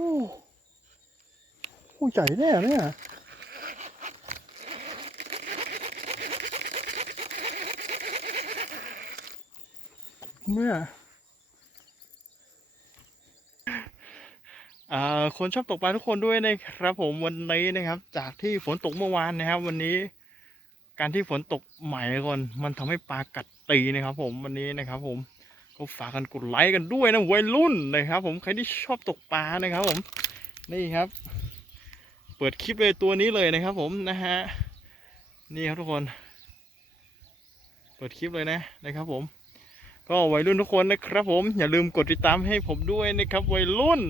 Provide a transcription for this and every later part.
โหใหญ่แน่เนี่ยเนี่อคนชอบตกปลาทุกคนด้วยนะครับ ผมวันนี้นะครับ จากที่ฝนตกเมื่อวานนะครับ วันนี้ การที่ฝนตกใหม่ก่อนมันทำให้ปลากัดตีนะครับ ผมวันนี้นะครับ ผม ก็ฝากกันกดไลค์กันด้วยนะวัยรุ่นนะครับ ผมใครที่ชอบตกปลานะครับ ผมนี่ครับ เปิดคลิปเลยตัวนี้เลยนะครับ ผมนะฮะนี่ครับทุกคน เปิดคลิปเลยนะนะครับ ผม ก็วัยรุ่นทุกคนนะครับ ผมอย่าลืมกดติดตามให้ผมด้วยนะครับ วัยรุ่น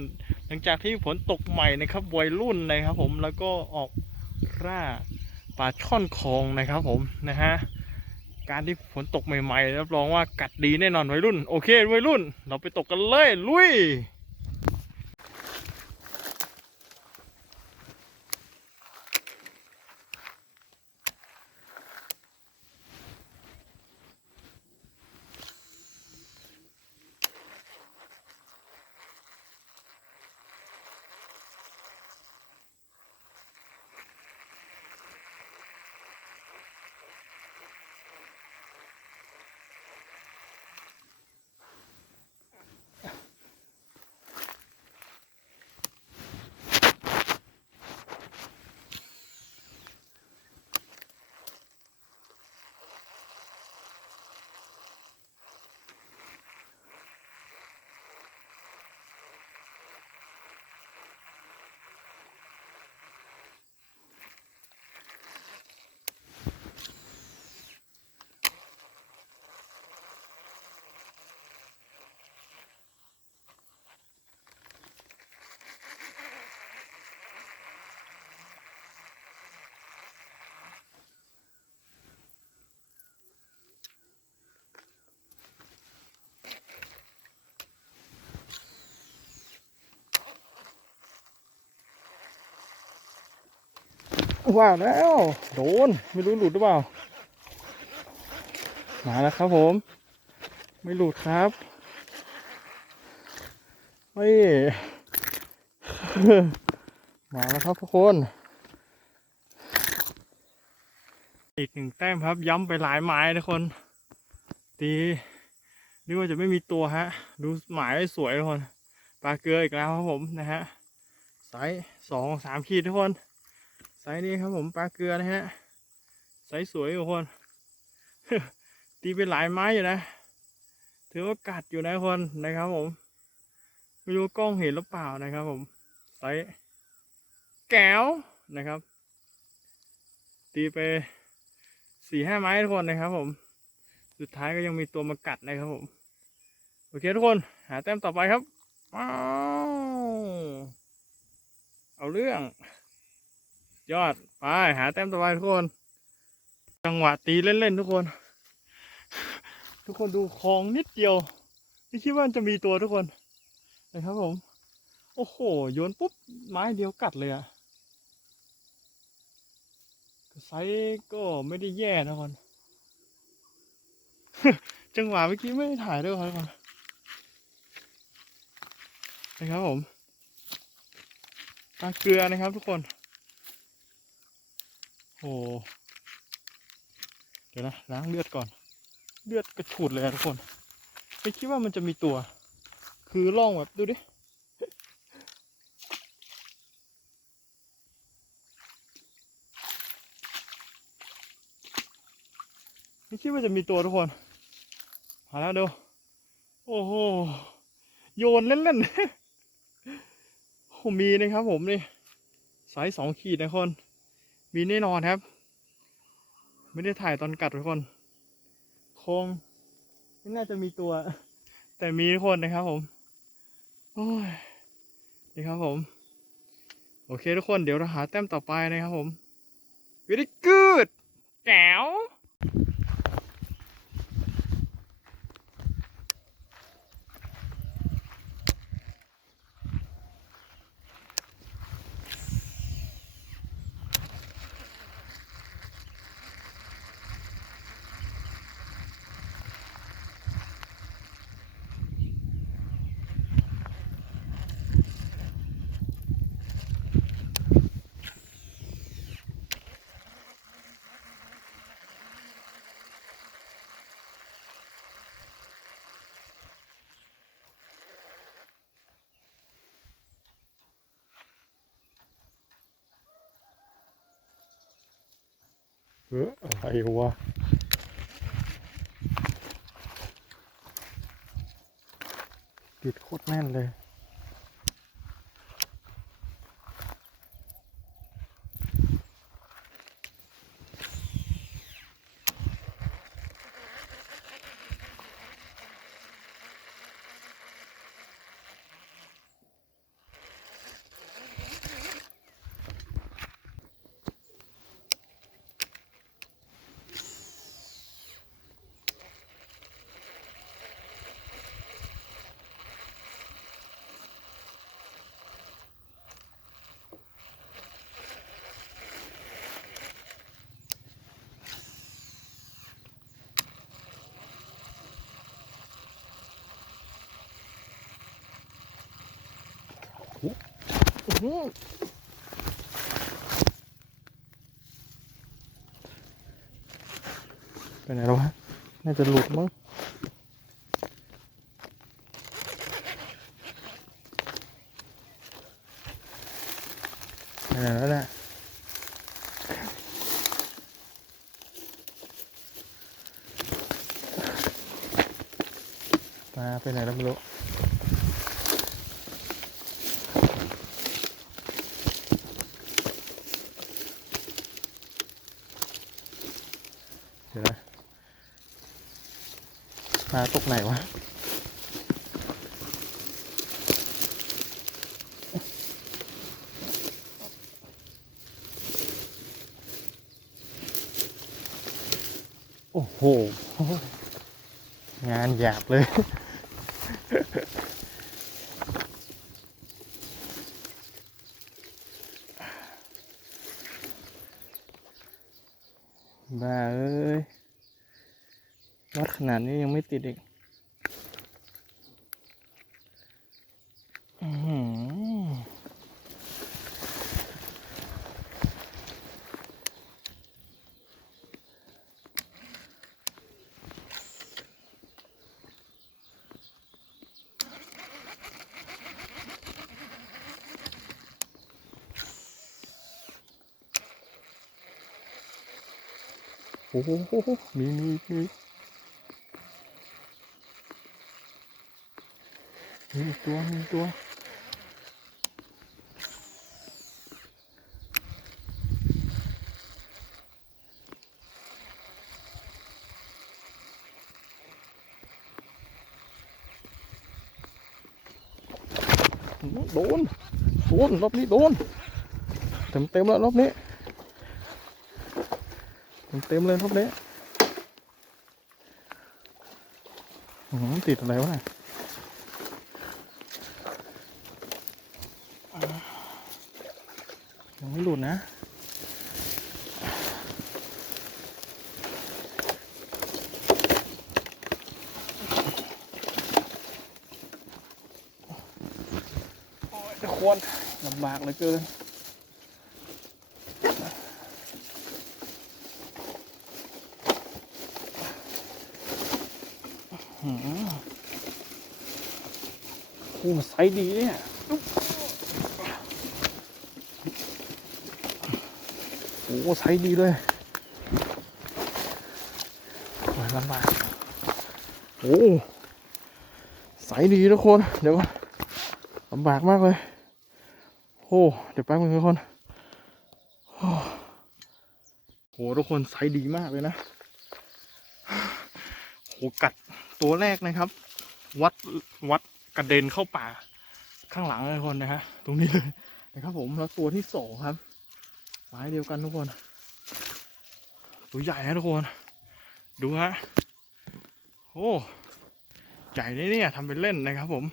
หลังจากที่ฝนตกใหม่นะครับ วัยรุ่นนะครับ ผมแล้วก็ออกร่าปลาช่อนคลองนะครับ ผมนะฮะ การที่ฝนตกใหม่ๆรับรองว่ากัดดีแน่นอนวัยรุ่น โอเควัยรุ่น เราไปตกกันเลยลุย ว่าแล้ว โดน ไม่รู้หลุดหรือเปล่า มาแล้วครับผม ไม่หลุดครับไม่มาแล้วครับทุกคน อีกหนึ่งแต้มครับ ย้ำไปหลายไม้ทุกคน ตีนึกว่าจะไม่มีตัวฮะ ดูหมายสวยทุกคน ปลาเกลืออีกแล้วครับผมนะฮะไซส์สองสามขีดทุกคน ไซส์นี้ครับผมปลาเกลือนะฮะไซส์สวยทุกคน ตีเป็นหลายไม้อยู่นะ ถือว่ากัดอยู่นะทุกคนนะครับผม ไม่รู้กล้องเห็นหรือเปล่านะครับผม ไซส์แก้วนะครับ ตีไปสี่ห้าไม้ทุกคนนะครับผม สุดท้ายก็ยังมีตัวมากัดนะครับผม โอเคทุกคน หาแต้มต่อไปครับว้าวเอาเรื่อง ยอด ไป หาแต้มต่อไปทุกคน จังหวะตีเล่น ๆ ทุกคน ทุกคนดูคลองนิดเดียว ไม่คิดว่าจะมีตัวทุกคนนะครับผม โอ้โห โยนปุ๊บ ไม้เดียวกัดเลยอะไซส์ก็ไม่ได้แย่นะทุกคนจังหวะเมื่อกี้ไม่ได้ถ่ายด้วยครับทุกคนนะครับผมปลาเกลือนะครับทุกคน โอ้เดี๋ยวนะล้างเลือดก่อน เลือดกระฉูดเลยทุกคนไม่คิดว่ามันจะมีตัว คือล่องแบบดูดิไม่คิดว่าจะมีตัวทุกคนมาแล้วดูโอ้โหโยนเล่นๆโอ้มีนะครับผมนี่ไซส์สองขีดนะทุกคน มีแน่นอนครับ ไม่ได้ถ่ายตอนกัดทุกคน คงไม่น่าจะมีตัว แต่มีทุกคนนะครับผม โอ้ย นี่ครับผม โอเคทุกคนเดี๋ยวเราหาแต้มต่อไปนะครับผม very good แจ๋ว เอออะไรวะติดโคตรแน่นเลย ไปไหนแล้ววะ น่าจะหลุดมั้งไปไหนแล้วเนี่ยมาไปไหนแล้วไม่รู้ เดี๋ยวนะมาตกไหนวะ โอ้โห งานหยาบเลย บ้าเอ้ย วัดขนาดนี้ยังไม่ติดอีกอื้อหือโอ้โหมีมีมี มีอีกตัวมีอีกตัวโดน โดน รอบนี้โดน เต็มเต็มแล้วรอบนี้ เต็มเต็มเลยรอบนี้อื้อหือติดอะไรวะเนะ โอ้ยทุกคนลำบากเหลือเกินหืมโอ้ไซส์ดีเนี่ย โอ้ ไซส์ดีเลยโอ้ยลำบากโอ้ไซส์ดีทุกคน เดี๋ยวก่อนลำบากมากเลย โอ้เดี๋ยวแป๊บนึงทุกคนโอ้โหทุกคนไซส์ดีมากเลยนะโหกัดตัวแรกนะครับ วัดวัดกระเด็นเข้าป่าข้างหลังเลยทุกคนนะฮะตรงนี้เลยนะครับผมแล้วตัวที่สองครับ ไม้เดียวกันทุกคนตัวใหญ่ฮะทุกคน ดูฮะโอ้ใหญ่นี่เนี่ยทำเป็นเล่นนะครับผม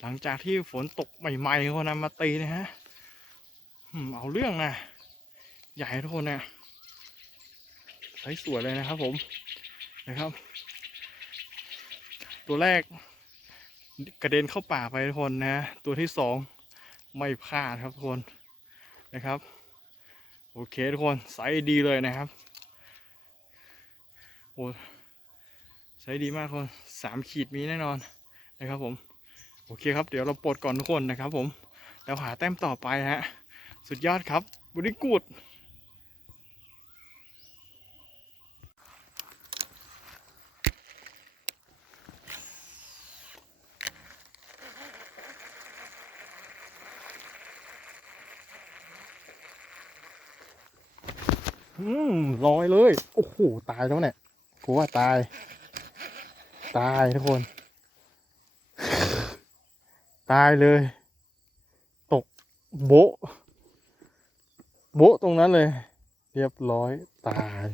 หลังจากที่ฝนตกใหม่ๆทุกคนนะมาตีนะฮะเอาเรื่องนะใหญ่ทุกคนเนี่ยใช้สวยเลยนะครับผมนะครับ ตัวแรกกระเด็นเข้าป่าไปทุกคนนะ ตัวที่สองไม่พลาดครับทุกคนนะครับ โอเคทุกคนไซส์ดีเลยนะครับโอ้ไซส์ดีมากคนสามขีดมีแน่นอนนะครับผม โอเคครับ เดี๋ยวเราปลดก่อนทุกคนนะครับผม แล้วหาแต้มต่อไปฮะ สุดยอดครับบริกูด อืมลอยเลย โอ้โห ตายแล้วเนี่ยกูว่าตาย ตายทุกคน ตายเลย ตกโบโบตรงนั้นเลย เรียบร้อยตาย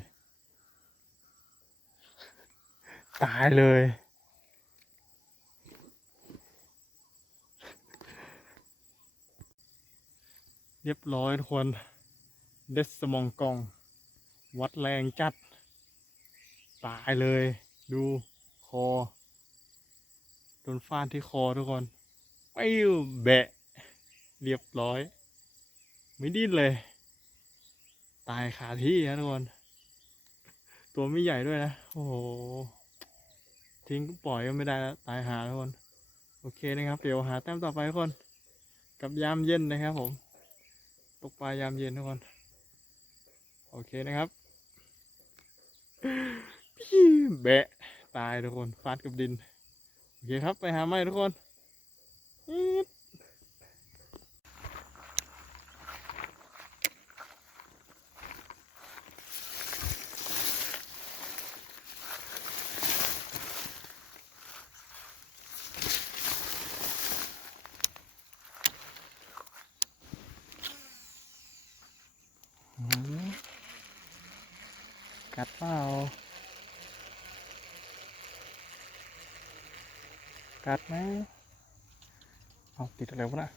ตายเลย เรียบร้อยทุกคนเดสมองกอง วัดแรงจัด ตายเลย ดูคอโดนฟาดที่คอทุกคนปิ้วแบะ เรียบร้อย ไม่ดิ้นเลย ตายคาที่นะทุกคน ตัวไม่ใหญ่ด้วยนะ โอ้โห ทิ้งปล่อยก็ไม่ได้แล้ว ตายหาทุกคน โอเคนะครับ เดี๋ยวหาแต้มต่อไปทุกคน กับยามเย็นนะครับผม ตกปลายามเย็นทุกคน โอเคนะครับ แบะ ตายทุกคนฟาดกับดิน โอเคครับไปหาใหม่ทุกคนอืมกัดเปล่า กัดไหมเอาติดอะไรวะนะ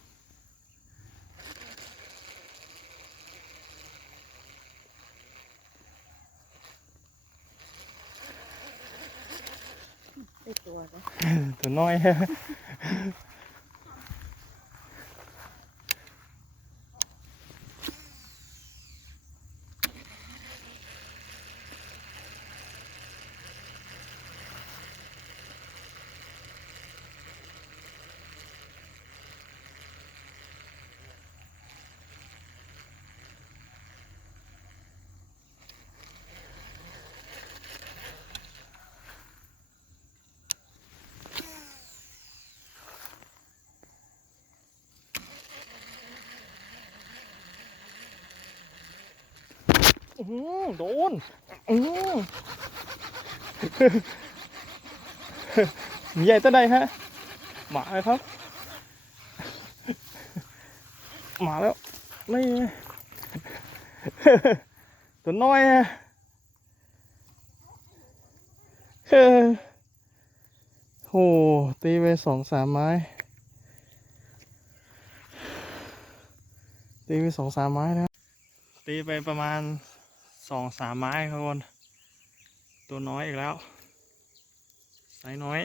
ไอตัวนะตัวน้อย โดนอือใหญ่ตัวใดฮะ หมาเลยครับ หมาแล้วนี่ตัวน้อยอะเออโหตีไปสองสามไม้ตีไปสองสามไม้นะ ตีไปประมาณ สองสามไม้ครับทุกคน ตัวน้อยอีกแล้วไซส์น้อย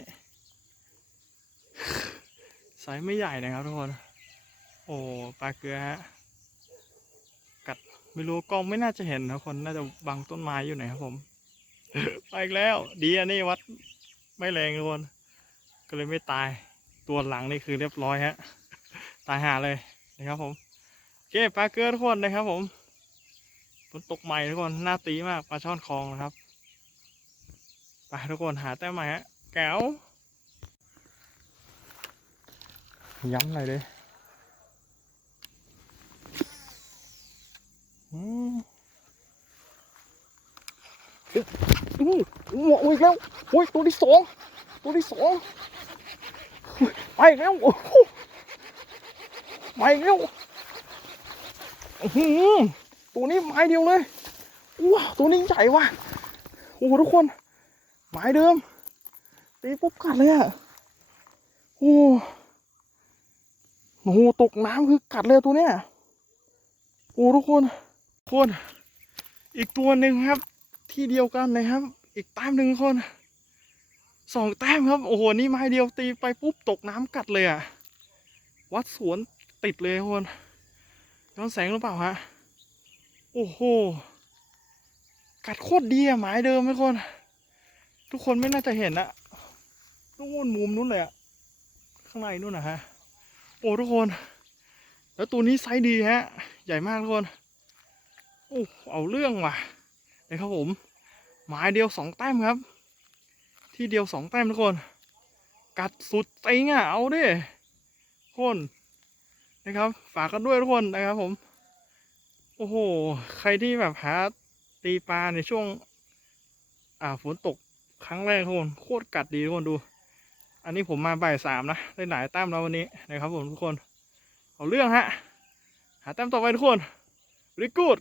ไซส์ไม่ใหญ่นะครับทุกคน โอ้ปลาเกลือฮะกัดไม่รู้กล้องไม่น่าจะเห็นนะคนน่าจะบังต้นไม้อยู่ไหนครับผมไปอีกแล้ว ดีอันนี้วัดไม่แรงทุกคนก็เลยไม่ตายตัวหลังนี่คือเรียบร้อยฮะตายหาเลยนะครับผมโอเคปลาเกลือทุกคนนะครับผม ฝนตกใหม่ทุกคนหน่าตีมากปลาช่อนคลองนะครับไปทุกคนหาแต้มใหม่ฮะแก้วย้ำหน่อยเลยอืมอู้อู้โอ้ยอีกแล้วโอ้ยตัวที่สองตัวที่สองไปแล้วโอ้โหไปแล้วอื้อหือ ตัวนี้ไม้เดียวเลยว้าวตัวนี้ใหญ่ว่ะโอ้โหทุกคนไม้เดิมตีปุ๊บกัดเลยอะโอ้โหตกน้ำคือกัดเลยตัวเนี้ยโอ้ทุกคนคนอีกตัวหนึ่งครับ ที่เดียวกันนะครับ อีกแต้มหนึ่งคนสองแต้มครับ โอ้โห นี่ไม้เดียวตีไปปุ๊บตกน้ำกัดเลยอะวัดสวนติดเลยทุกคนย้อนแสงหรือเปล่าฮะ โอ้โห กัดโคตรดีอะหมายเดิมทุกคน ทุกคนไม่น่าจะเห็นอะนู่นมุมนู้นเลยอะข้างในนู่นนะฮะ โอ้ทุกคน แล้วตัวนี้ไซส์ดีฮะ ใหญ่มากทุกคน โอ้เอาเรื่องว่ะนะครับผม หมายเดียวสองแต้มครับ ที่เดียวสองแต้มทุกคน กัดสุดเต็งอะเอาดิคนนะครับ ฝากกันด้วยทุกคนนะครับผม โอ้โห ใครที่แบบหาตีปลาในช่วง อ่าฝนตกครั้งแรกทุกคนโคตรกัดดีทุกคนดู อันนี้ผมมาบ่ายสามนะได้หลายแต้มแล้ววันนี้นะครับผมทุกคน เอาเรื่องฮะ หาแต้มต่อไปทุกคนริกูด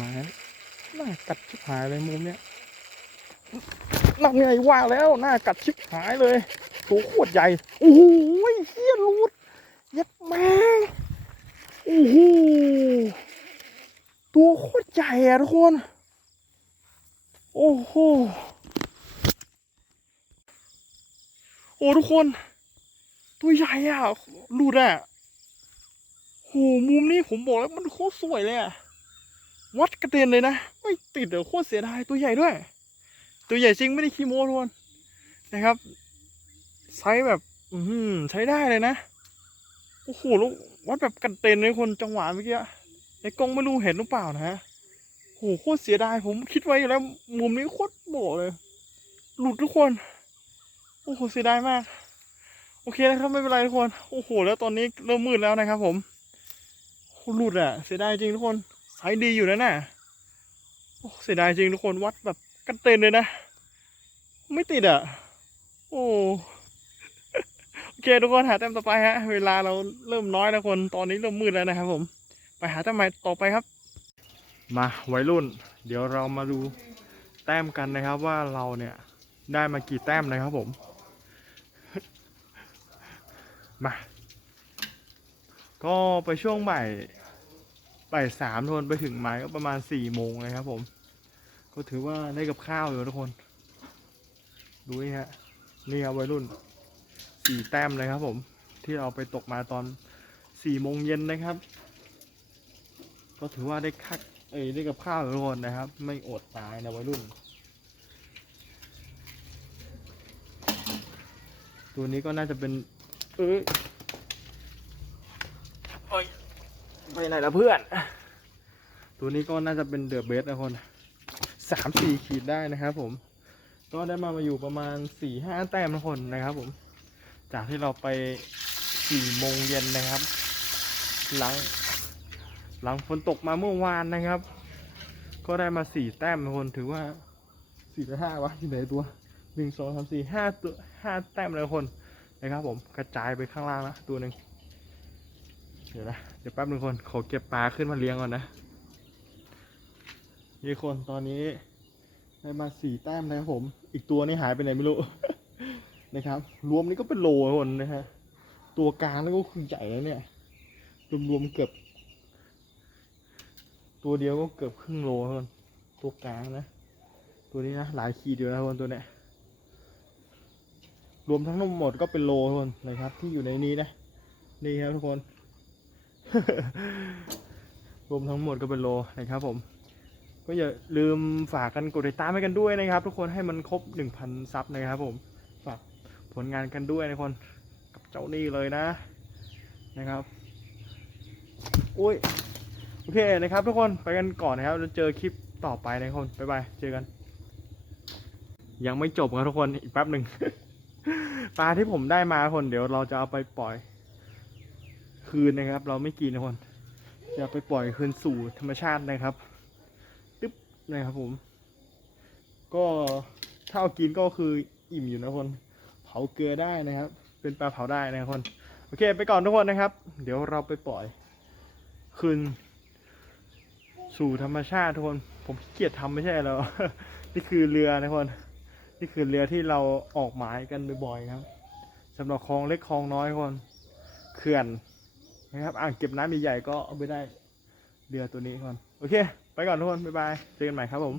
มาน้ากัดชิบหายเลยมุมเนี้ย นั่นไงว่าแล้วหน้ากัดชิบหายเลยตัวโคตรใหญ่โอ้โหเฮียรูดยัดแม่งโอ้โหตัวโคตรใหญ่อะทุกคน โอ้โหโอ้ทุกคน ตัวใหญ่อะรูดอะโหมุมนี้ผมบอกแล้วมันโคตรสวยเลยอะวัดกระเด็นเลยนะ ไม่ติดเดี๋ยวโคตรเสียดายตัวใหญ่ด้วย ตัวใหญ่จริงไม่ได้ขี้โม้ทุกคนนะครับไซส์แบบ อืใช้ได้เลยนะโอ้โหแล้ววัดแบบกันเต็นเลยคนจังหวะเมื่อกี้ในกล้องไม่รู้เห็นหรือเปล่านะฮะโหโคตรเสียดายผมคิดไว้อยู่แล้วมุมนี้โคตรโบเลย หลุดทุกคน โอ้โหเสียดายมาก โอเคนะครับไม่เป็นไรทุกคน โอ้โห แล้วตอนนี้เริ่มมืดแล้วนะครับ ผมโหหลุดอะเสียดายจริงทุกคนไซส์ดีอยู่นะน่ะโอ้เสียดายจริงทุกคนวัดแบบ กันเต็นเลยนะ ไม่ติดอะ โอ้โอเคทุกคนหาแต้มต่อไปฮะ เวลาเราเริ่มน้อยแล้วคน ตอนนี้เริ่มมืดแล้วนะครับผม ไปหาแต้มใหม่ต่อไปครับ มาวัยรุ่น เดี๋ยวเรามาดูแต้มกันนะครับว่าเราเนี่ยได้มากี่แต้มนะครับผม มา ก็ไปช่วงบ่ายบ่ายสามทนไปถึงหมายก็ประมาณสี่โมงนะครับผม ก็ถือว่าได้กับข้าวอยู่ทุกคน ดูนี่ฮะ นี่ครับวัยรุ่นสี่แต้มเลยครับผม ที่เราไปตกมาตอนสี่โมงเย็นนะครับ ก็ถือว่าได้คักเอ้ยได้กับข้าวทุกคนนะครับ ไม่อดตายนะวัยรุ่น ตัวนี้ก็น่าจะเป็น เอ้ยไปไหนละเพื่อน ตัวนี้ก็น่าจะเป็นเดอะเบสนะคน สามสี่ขีดได้นะครับผม ก็ได้มามาอยู่ประมาณสี่ห้าแต้มทุกคนนะครับผม จากที่เราไปสี่โมงเย็นนะครับ หลัง หลังฝนตกมาเมื่อวานนะครับ ก็ได้มาสี่แต้มทุกคนถือว่าสี่หรือห้าวะที่ไหนตัวหนึ่งสองสามสี่ห้าตัวห้าแต้มเลยคนนะครับ ผมกระจายไปข้างล่างละตัวหนึ่งเดี๋ยวนะเดี๋ยวแป๊บนึงคนขอเก็บปลาขึ้นมาเลี้ยงก่อนนะ นี่คนตอนนี้ได้มาสี่แต้มนะครับผม อีกตัวนี่หายไปไหนไม่รู้ นะครับ รวมนี่ก็เป็นโลคนนะฮะ ตัวกลางนี่ก็คือใหญ่แล้วเนี่ย รวมๆเกือบ ตัวเดียวก็เกือบครึ่งโลคนตัวกลางนะ ตัวนี้นะหลายขีดอยู่นะคนตัวเนี้ย รวมทั้งหมดก็เป็นโลคนนะครับ ที่อยู่ในนี้นะ นี่ครับทุกคน รวมทั้งหมดก็เป็นโลนะครับผม ก็อย่าลืมฝากกันกดติดตามให้กันด้วยนะครับ ทุกคนให้มันครบ 1,000 ซับนะครับผม ฝากผลงานกันด้วยนะคนกับเจ้านี่เลยนะนะครับอุ้ยโอเคนะครับ ทุกคนไปกันก่อนนะครับแล้วเจอคลิปต่อไปนะคนบ๊ายบายเจอกัน ยังไม่จบครับทุกคนอีกแป๊บหนึ่งปลาที่ผมได้มาคนเดี๋ยวเราจะเอาไปปล่อย คืนนะครับ เราไม่กินนะคนจะไปปล่อยคืนสู่ธรรมชาตินะครับ นะครับผม ก็ถ้าเอากินก็คืออิ่มอยู่นะคน เผาเกลือได้นะครับ เป็นปลาเผาได้นะคน โอเค ไปก่อนทุกคนนะครับ เดี๋ยวเราไปปล่อย คืน สู่ธรรมชาติทุกคน ผมขี้เกียจทำไม่ใช่แล้ว นี่คือเรือนะคน นี่คือเรือที่เราออกหมายกันบ่อยๆครับสำหรับคลองเล็กคลองน้อยทุกคนเขื่อนนะครับอ่างเก็บน้ำใหญ่ๆก็เอาไปได้เรือตัวนี้ทุกคนโอเค ไปก่อนทุกคนบ๊ายบายเจอกันใหม่ครับผม